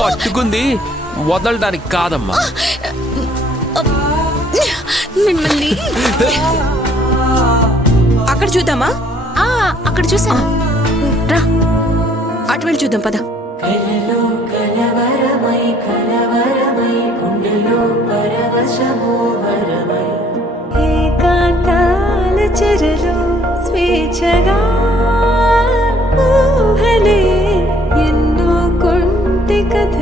పట్టుకుంది వదలడానికి కాదమ్మా. మిమ్మల్ని అక్కడ చూద్దామా? అక్కడ చూసా. రా అటు వెళ్ళి చూద్దాం పద. ఏకాంతాల చెరలో స్వేచ్ఛగా ఊహలే ఎన్నో కొంటి కథ